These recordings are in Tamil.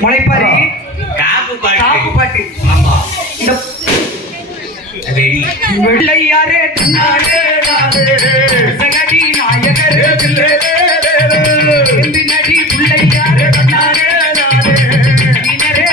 முளைப்பாரி காப்பு பாட்டு வெள்ளையாரே நாடே சகடி நாயகரே நடி பிள்ளையாரே நாடே இனரே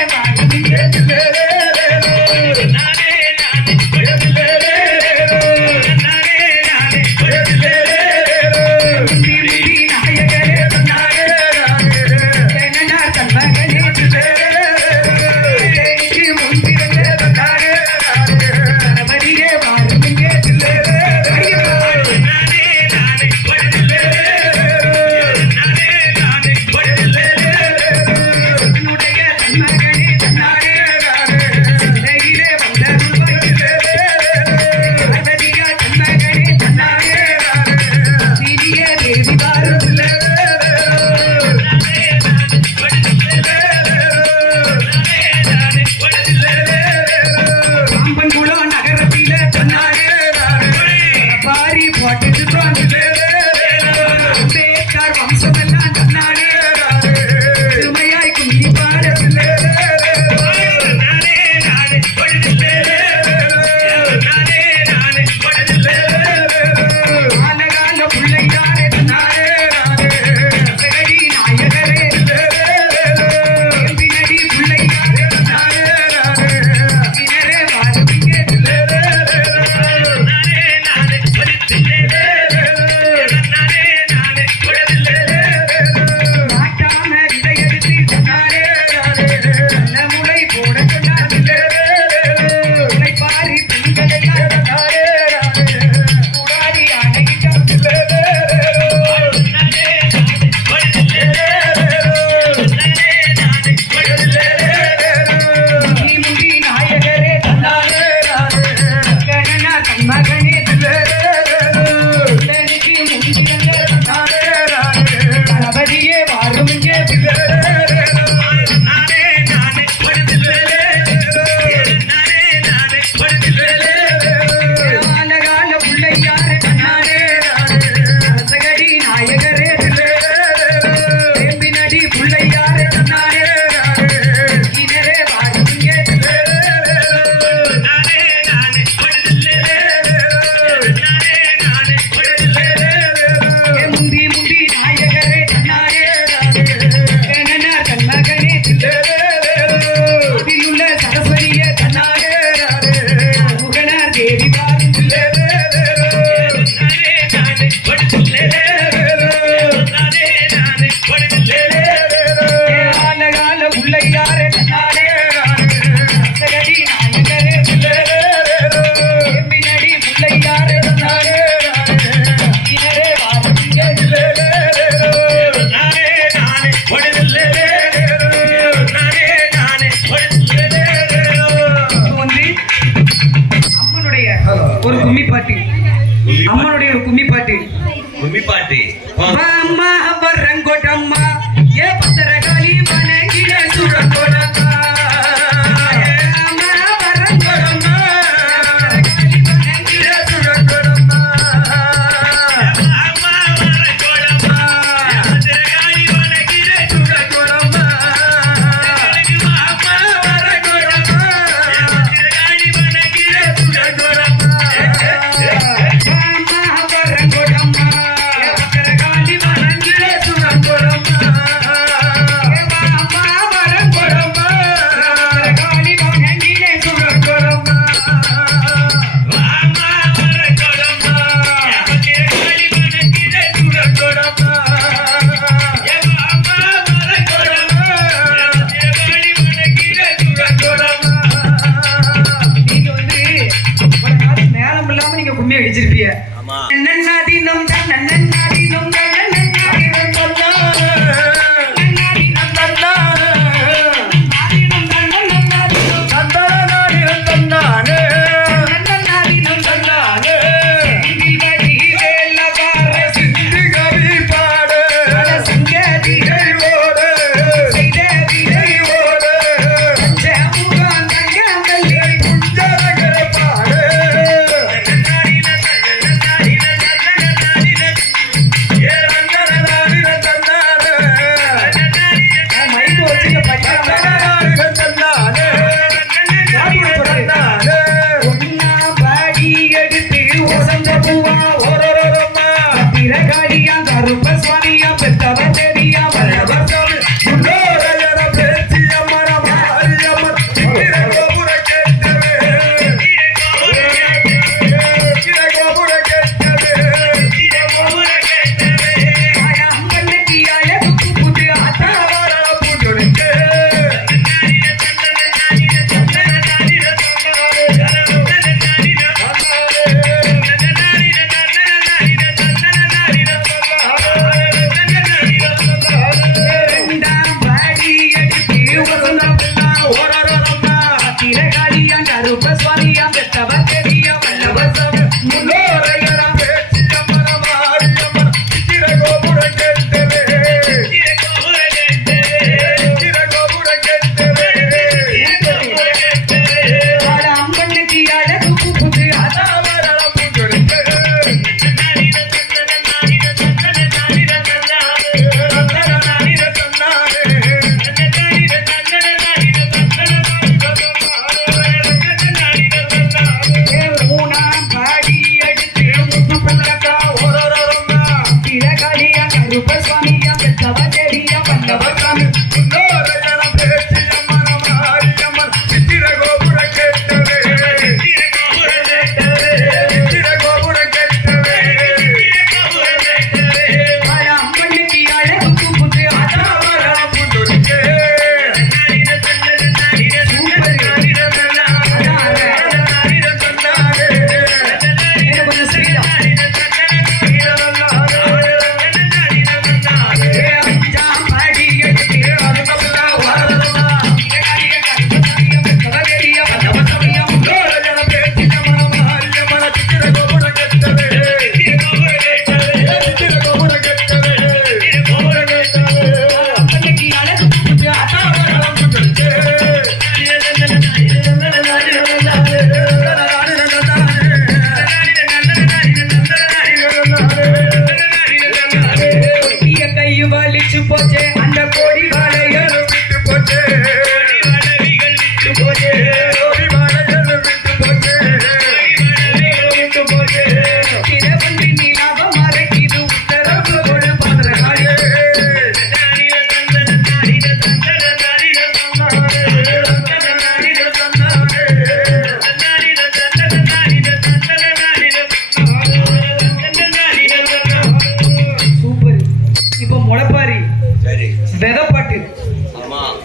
வரங்கோட்டம்மா ஏ பத்திரகாளி வணங்கிட சுடங்கோடம்மா வரங்கோடம்மா வணங்கிட சுடங்கோடம்மா அடிச்சிருப்பிய நன்னாதீனம் நன்னாதீனம்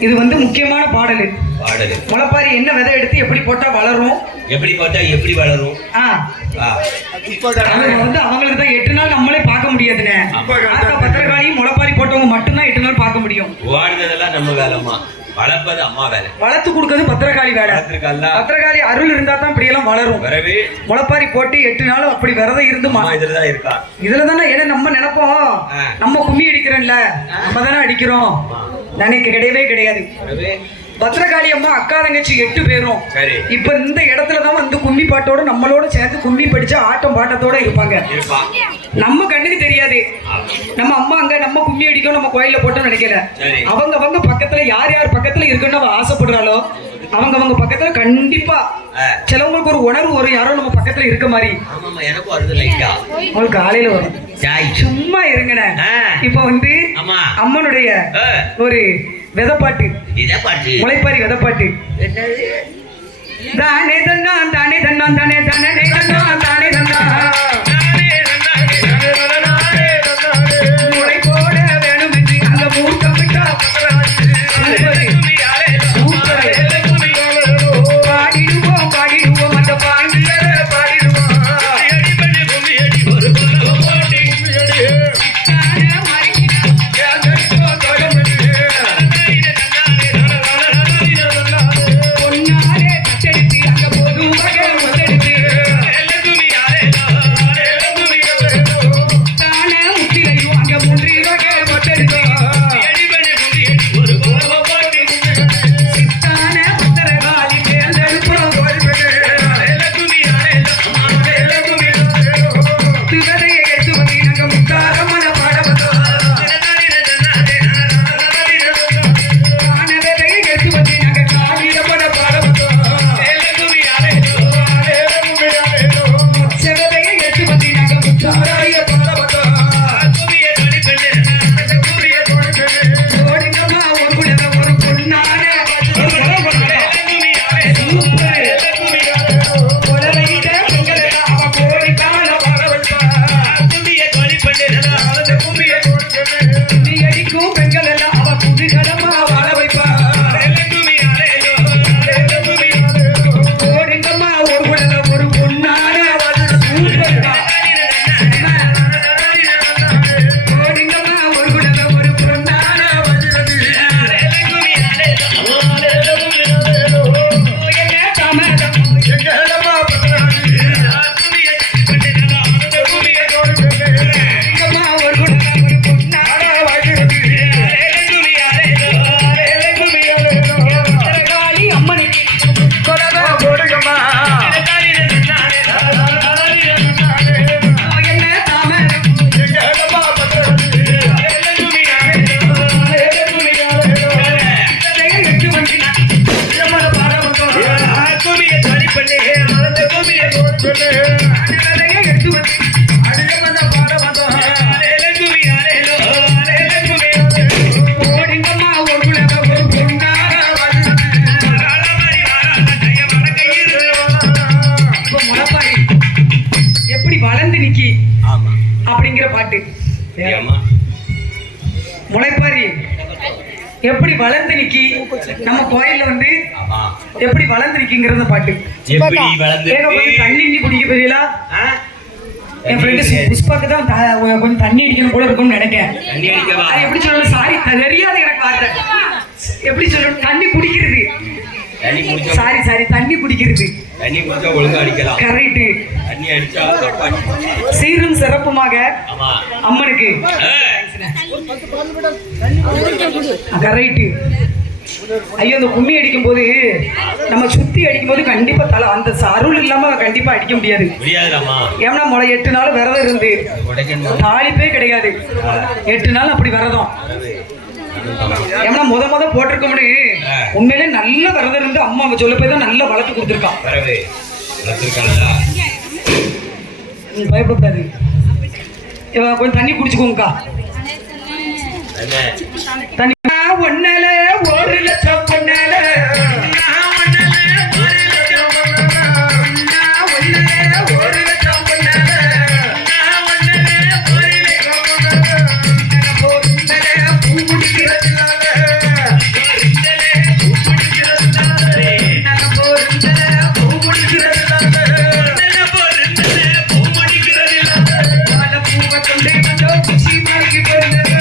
இது வந்து முக்கியமான பாடல். முளைப்பாரி என்ன விதை எடுத்து எப்படி போட்டா வளரும், எப்படி போட்டா எப்படி வளரும். வந்து அவங்களுக்கு தான் 8 நாள் நம்மளே பார்க்க முடியாதுண்ணே. பத்திரகாளி முளைப்பாரி போட்டவங்க மட்டும்தான் 8 நாள் பார்க்க முடியும். வாழ்ந்ததெல்லாம் நம்ம வேலைமா. வளர்ப்பது அம்மா வேலை. வளர்த்து கொடுக்கிறது பத்திரகாளி வேலை. வளர்த்திருக்கல்ல. பத்திரகாளி அருள் இருந்தா தான் இப்படி எல்லாம் வளரும். வரவே முளைப்பாரி போட்டு 8 நாளும் அப்படி விரதம் இருந்து அம்மா இதுலதான் இருக்கா. இதுலதானே ஏன்னா நம்ம நினைப்போம் நம்ம கும்மி அடிக்கிறோம்ல, நம்ம தானே அடிக்கிறோம். நினைக்க கிடையவே கிடையாது. வரவே பத்திரகாளி அம்மா அக்கா தங்கச்சி 8 பேரும் சரி. இப்ப இந்த இடத்துலதான் வந்து கும்மி பாட்டோட நம்மளோட சேர்ந்து கும்மி படிச்சு ஆட்டம் பாட்டத்தோட இருப்பாங்க. இருப்பா. நம்ம கண்ணுக்கு தெரியாது. நம்ம அம்மா அங்க நம்ம கும்மி அடிக்கும் நம்ம கோயில்ல போட்டோம் நினைக்கல. சரி. அவங்க பக்கத்துல யார் யார் பக்கத்துல இருக்குன்னு அவ ஆசைப்படுறாளோ அவங்க பக்கத்துல கண்டிப்பா சிலவங்களுக்கு ஒரு உணர்வு வரும், யாரோ நம்ம பக்கத்துல இருக்க மாதிரி. ஆமாமா, எனக்கும் வருது லைட்டா. உங்களுக்கு காலையில வரும். சும்மா இருங்கண்ணே. இப்ப வந்து ஆமா அம்மனுடைய ஒரு விதப்பாட்டு, முளைப்பாரி விதப்பாட்டு. தானே தன்னா தானே தன்னா தானே தானே தன்னா தானே தன்னா முளை போட வேணும் என்று அந்த மூட்டம் விட்டா பாடிடுவோம் பாடிடுவோம் அந்த பாண்டியரை பாடிடுவோம். பொன்னாலே தத்தெடுத்து அங்க போதும் வகை முத்தெடுத்து தானே முத்திரையும் அங்க 3 வகை முத்தெடுத்து சித்தான பத்திரகாளி தேர்ந்தெடுப்போம் விதையை எடுத்து வந்து நாங்க முத்தாரமான பாட வந்தோம். தான விதையை எடுத்து வந்து நாங்க காவியமான பாட வந்தோம். செவதையை எடுத்து வந்து நாங்க முத்தாராய பாட வந்தோம். ஓடுங்கம்மா ஒரு குழந்தை ஒரு பொண்ணான குழந்தைகிட்ட பொங்கலை அவ கோடி கால வாழ வைப்பா. கும்மி அடிக்கும் பெண்கள் எல்லாம் அவ புதுகலமா வாழ வைப்பா. ஓடுங்கம்மா ஒரு குழந்தை ஒரு பொண்ணான சூப்பர்ப்பா. ஓடுங்கம்மா ஒரு குழந்தை ஒரு பொண்ணான காளி அம்மனுக்கு கொலவா போடுங்கம்மா. என்ன தாமரம் எடுத்து வந்து நம்மள பாட வந்தோம். எடுத்து வந்து அடியம்மன பாட வந்தோம். ஓடுங்கம்மா ஒரு குழந்தை ஒரு பொண்ணாக இப்ப முளைப்பாரி எப்படி வளர்ந்து நிக்கி ஆமா அப்படிங்கிற பாட்டு. சரியாம்மா. முளைப்பாரி எப்படி வளர்ந்து நிக்கி நம்ம கோயில்ல வந்து ஆமா எப்படி வளர்ந்து நிக்கிங்கிறத பாட்டு. எப்படி வளர்ந்து ஏங்க கொஞ்சம் தண்ணி இன்னி குடிக்க போறீங்களா? என் ஃப்ரெண்டு புஷ்பாக்கு தான் கொஞ்சம் தண்ணி அடிக்கணும் போல இருக்கும்னு நினைக்கிறேன். தண்ணி அடிக்கவா? அது எப்படி சொல்லணும்? சாரி தெரியாது எனக்கு வார்த்தை. எப்படி சொல்லணும்? தண்ணி குடிக்கிறது. தண்ணி குடிச்சா சாரி தண்ணி குடிக்கிறது. தண்ணி குடிச்சா ஒழுங்கா அடிக்கலாம். கரெக்ட். தண்ணி அடிச்சா தப்பா. சீரும் சிறப்புமாக ஆமா அம்மனுக்கு கரெக்ட். ஐயோ இந்த கும்மி அடிக்கும் போது நம்ம சுத்தி அடிக்கும் போது கண்டிப்பா தலை அந்த அருள் இல்லாம கண்டிப்பா அடிக்க முடியாது. முடியாதுமா. ஏன்னா 8 நாள் விரதம் இருந்து தாளிப்பே கிடையாது. 8 நாள் அப்படி விரதம். ஏன்னா முத போட்டிருக்கோம்னு உண்மையிலே நல்ல விரதம் இருந்து அம்மா அவங்க சொல்ல போய் தான் நல்லா வளர்த்து கொடுத்துருக்கான். பயப்படக்கூடாது. கொஞ்சம் தண்ணி குடிச்சுக்கோங்கக்கா. தண்ணி ஒன்னல 1 லட்சம் பொன்னல பூவை கொண்டே வந்தோ குச்சி மாறிக்கு போயிருந்தது.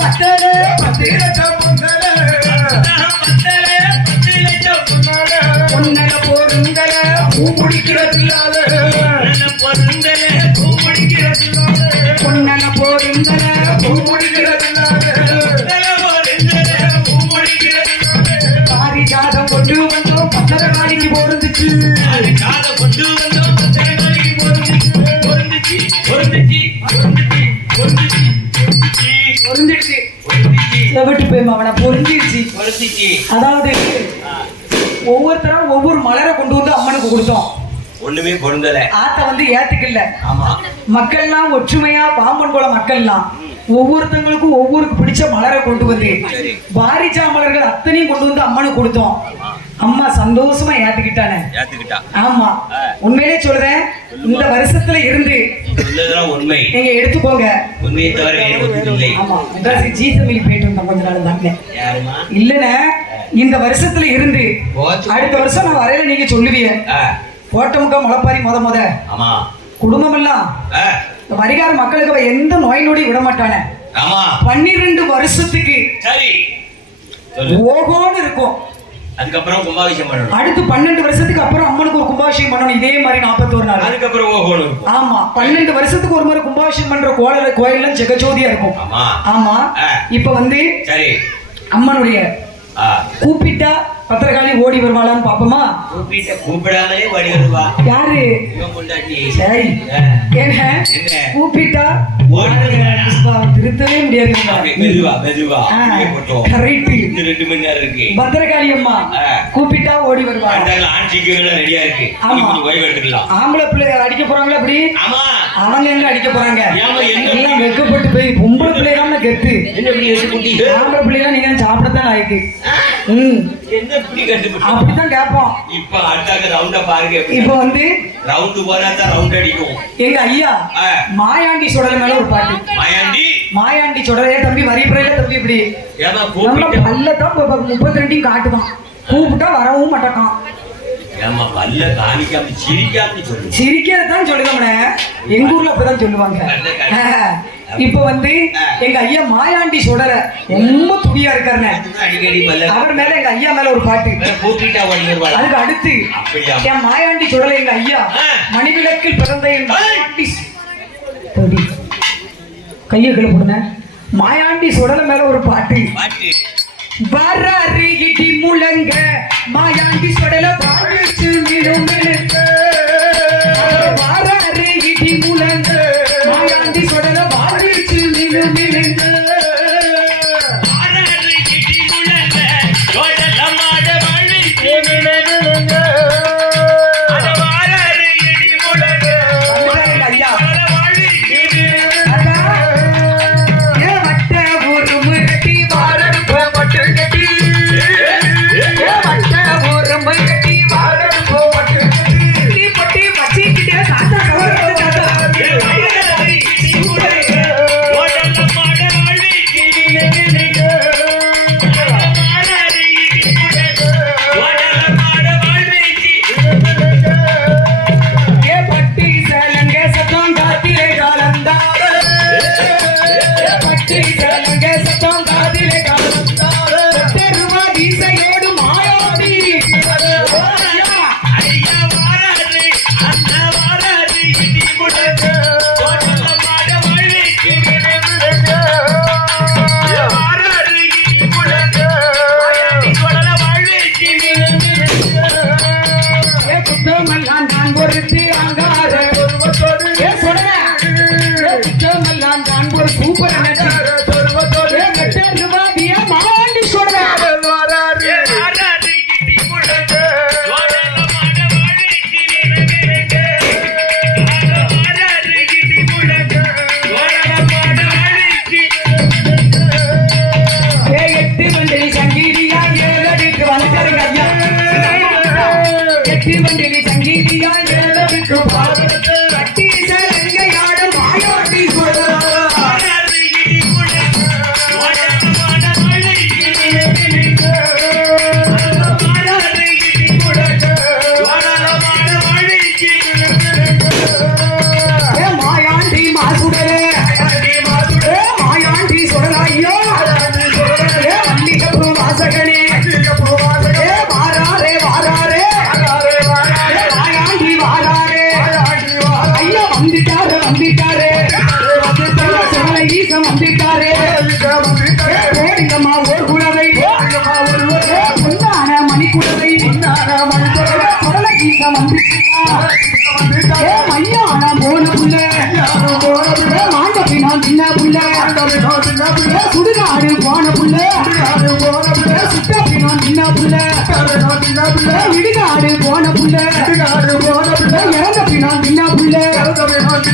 பத்தலே பொன்னல பொருந்தல பூ முடிக்கிறதில்லாத பொன்னல பொருந்தல பூ முடிக்கிறதில்லாத பாரிஜாதம் கொண்டு வந்தோம் பத்தர நாளைக்கு பொருந்துச்சு பொருந்துச்சு செவிட்டு போய் அவனை பொருந்துச்சு. அதாவது ஒவ்வொருத்தரும் ஒவ்வொரு மலரை கொண்டு வந்து அம்மனுக்கு கொடுத்தோம். ஒண்ணுமே பொருந்தல. ஆத்த வந்து ஏத்துக்கல. ஆமா. மக்கள்லாம் ஒற்றுமையா பாம்பன் குள மக்கள்லாம் ஒவ்வொருத்தங்களுக்கும் ஒவ்வொருக்கு பிடிச்ச மலரை கொண்டு வந்து பாரிஜா மலர்கள் அத்தனையும் கொண்டு வந்து அம்மனுக்கு கொடுத்தோம். அம்மா சந்தோஷமா ஏத்துக்கிட்டானே. ஆமா, உண்மையிலே சொல்றேன். இந்த வருஷத்துல இருந்து உண்மை நீங்க எடுத்துக்கோங்க. உண்மையை தவிர இல்லை. ஆமா, ஜி தமிழ் போயிட்டு வந்தோம் கொஞ்ச நாள் தாங்க. இல்லைன்னா இந்த வருஷத்துல இருந்து அடுத்த வருஷம் நான் வரையில நீங்க சொல்லுவீங்க ஓட்டமுக்கா முளைப்பாரி முத குடும்பம் எல்லாம் வரிகார மக்களுக்கு எந்த நோய் நொடி விட மாட்டானே. 12 வருஷத்துக்கு ஓகோன்னு இருக்கும். அதுக்கப்புறம் கும்பாபிஷேகம் பண்ணணும். அடுத்து 12 வருஷத்துக்கு அப்புறம் அம்மனுக்கு ஒரு கும்பாபிஷேகம் பண்ணணும். இதே மாதிரி 41 நாள். அதுக்கப்புறம் ஓகோன்னு இருக்கும். ஆமா, 12 வருஷத்துக்கு ஒரு முறை கும்பாபிஷேகம் பண்ற கோயில்லாம் ஜெகஜோதியா இருக்கும். ஆமா. இப்ப வந்து சரி அம்மனுடைய கூப்பிட்டா பத்திரகாளி ஓடி வருவாளான்னு பாப்போமா? கூப்பிடாமலே ஓடி வருவா. யாரு? சரி, கூப்பிட்டா திருத்தவே முடியாது. பத்திரகாளி அம்மா கூப்பிட்டா ஓடி வருவா. ஆம்பளை பிள்ளை அடிக்க போறாங்களா? அப்படி அவங்க எங்க அடிக்க போறாங்க? எல்லாம் வெக்கப்பட்டு போய் பொம்பளை பிள்ளைதான் கெட்டு. ஆம்பளை பிள்ளைலாம் நீங்க சாப்பிடத்தான் ஆயிருக்கு. அப்படித்தான் கேட்போம். இப்ப வந்து எங்க ஐயா மாயாண்டி சுடல மேல ஒரு பாட்டு. மாயாண்டி சுடலையே தம்பி வரிபுறையில தம்பி இப்படி பல்லதான் 32 காட்டுதான். கூப்பிட்டா வரவும் மாட்டான். சிரிக்கிறதான் சொல்லுங்க. எங்க ஊர்ல அப்படிதான் சொல்லுவாங்க. இப்ப வந்து எங்க ஐயா மாயாண்டி சுடல ரொம்ப துடியா இருக்காருன்னு அவர் மேல எங்க ஐயா மேல ஒரு பாட்டு. அதுக்கு அடுத்து என் மாயாண்டி சுடல எங்க ஐயா மணிவிளக்கில் பிறந்த என் மாயாண்டி கையை கிளப்புடுங்க. மாயாண்டி சுடல மேல ஒரு பாட்டு. வராரு இடி முழங்க மாயாண்டி சுடல பாடிச்சு மிழுமிழுக்க. வராரு இடி முழங்க மாயாண்டி சுடல பாடிச்சு மிழுமிழுக்க.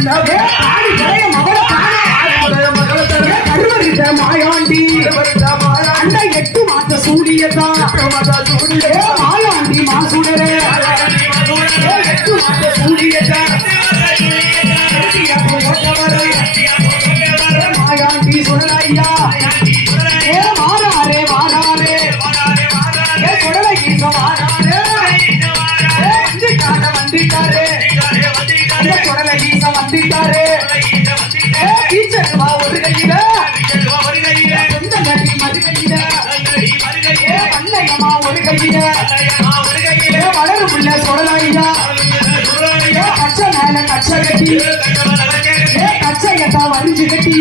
ஆடி பழைய மகளை காண கருவறிந்த மாயாண்டி அந்த 8 மாத சூரியதான் மாயாண்டி மாசுடரே 8 மாத சூரியதான் மாயாண்டி சுடலையா வாராரே வாராரே சுடலை கீச வாராரே வந்துட்டாரே அந்த சுடலை கீச வந்துட்டாரே டீச்சர்வா ஒரு கையில சொந்த கட்டி மறு கையில அன்னையம்மா ஒரு கையில வளரும் உள்ள சுடலையா கச்ச மேல கச்ச கட்டி கச்சையத்தா வரிஞ்சு கட்டி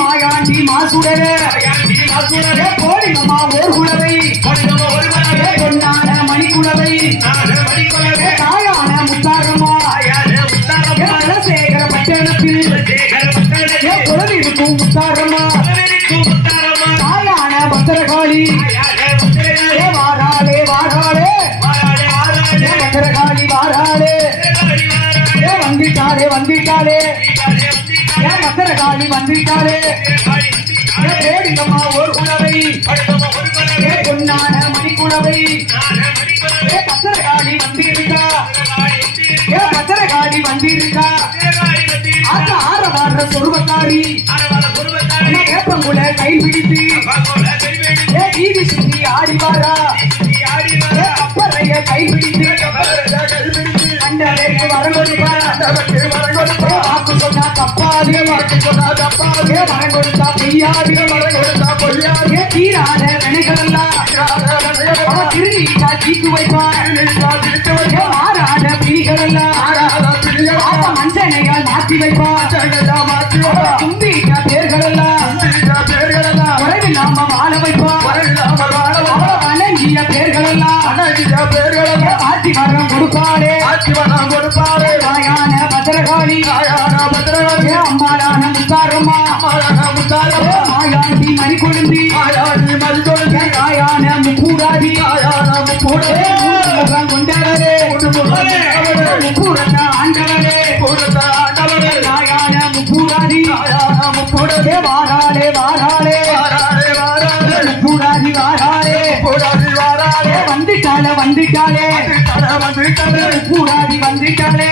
மாயாண்டி மாசுடரே கோடிங்கம்மா ஓர் குலவை பொன்னான மணிக்குலவை தாயான முத்தாரம்மா குலசேகர பட்டணத்தில் குலவிருக்கும் முத்தாரம்மா தாயான பத்திரகாளி வாராளே வாராளே பத்திரகாளி வாராளே வந்துட்டாளே வந்துட்டாளே பத்திரகாளி வந்துட்டாளே தேடிங்கம்மா ஒரு குலவை பொன்னான மணிக்குலவை பத்திரகாளி வந்திருக்கா பத்திரகாளி வந்திருக்கா ஆற வாடுற சொருவக்காரி வேப்பங்குல கை பிடித்து வீதி சுத்தி ஆடி வாரா கப்பறைய கை பிடித்து அண்டரைக்கு வர கொடுப்பா வாக்கு சொன்னா தப்பாது வரம் கொடுத்தா பொய்யாது தீராத வினைகளெல்லாம் திருநீட்டா தீக்கு வைப்பான் மாறாத பிணிகளெல்லாம் மஞ்சனையால் மாற்றி வைப்பான் கும்பிட்ட பேர்களெல்லாம் உறவில் நாம வாழ வைப்பான் வணங்கிய பேர்களெல்லாம் ஆட்சி வரம் கொடுப்பாளே தாயான பத்திரகாளி அம்மாளான முத்தாரம்மா மாயாண்டி மணிக்கொழுந்தி தாயான முக்கூடாதி முகம் கொண்டவரே முக்கூடத்த ஆண்டவரே தாயான முக்கூடாதி வாராளே வாராளே முக்கூடாதி வாராளே வந்துட்டாளே வந்துட்டாளே முக்கூடாதி வந்துட்டாளே